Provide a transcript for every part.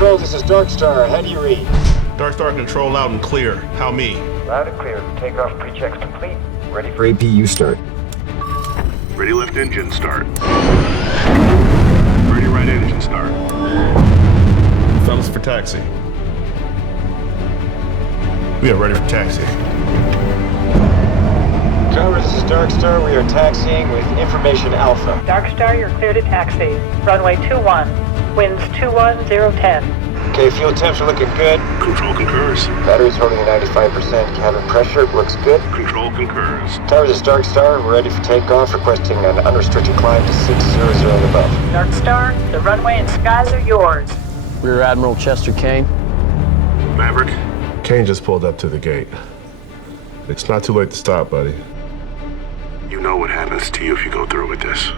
Control, this is Darkstar. How do you read? Darkstar control loud and clear. How me? Loud and clear. Takeoff pre-checks complete. Ready For APU start. Ready left engine start. Ready right engine start. Fellas for taxi. We are ready for taxi. Tower, this is Darkstar. We are taxiing with information Alpha. Darkstar, you're clear to taxi. Runway 21. Winds 21010. Okay, fuel temps are looking good. Control concurs. Battery's holding at 95%. Cabin pressure looks good. Control concurs. Tower, this is Darkstar. We're ready for takeoff, requesting an unrestricted climb to 600 and above. Darkstar, the runway and skies are yours. Rear Admiral Chester Kane. Maverick. Kane just pulled up to the gate. It's not too late to stop, buddy. You know what happens to you if you go through with this.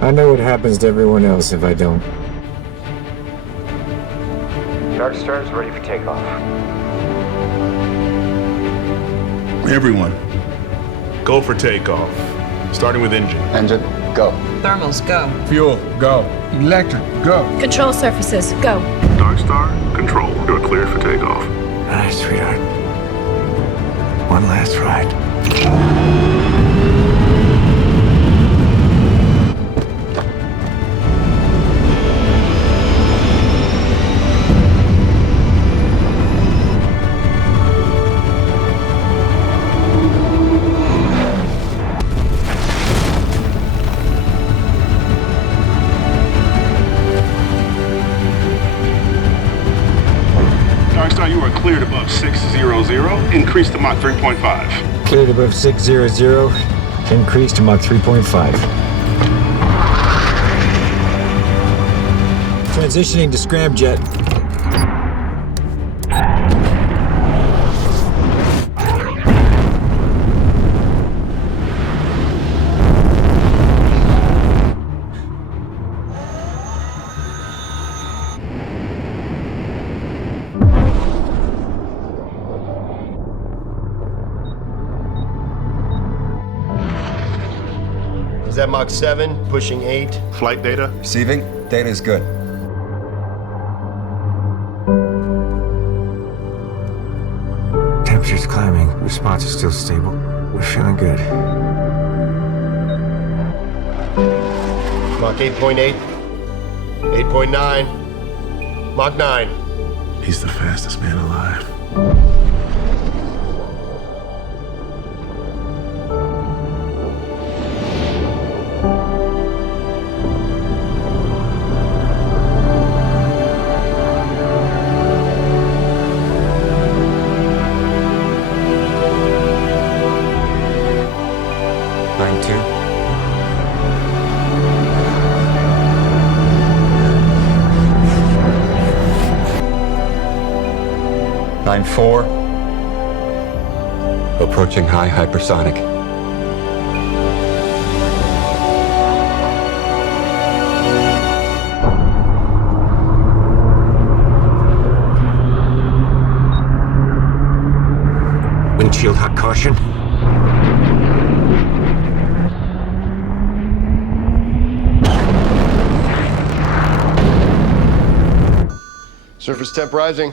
I know what happens to everyone else if I don't. Darkstar is ready for takeoff. Everyone, go for takeoff. Starting with engine. Engine, go. Thermals, go. Fuel, go. Electric, go. Control surfaces, go. Darkstar, control. You're cleared for takeoff. All right, sweetheart. One last ride. Darkstar, you are cleared above 600. Increase to Mach 3.5. Cleared above 600. Increase to Mach 3.5. Transitioning to scramjet. Is that Mach 7, pushing 8? Flight data. Receiving. Data is good. Temperature's climbing. Response is still stable. We're feeling good. Mach 8.8, 8.9, Mach 9. He's the fastest man alive. Line 2. Line 4. Approaching high hypersonic. Windshield hot caution. Surface temp rising.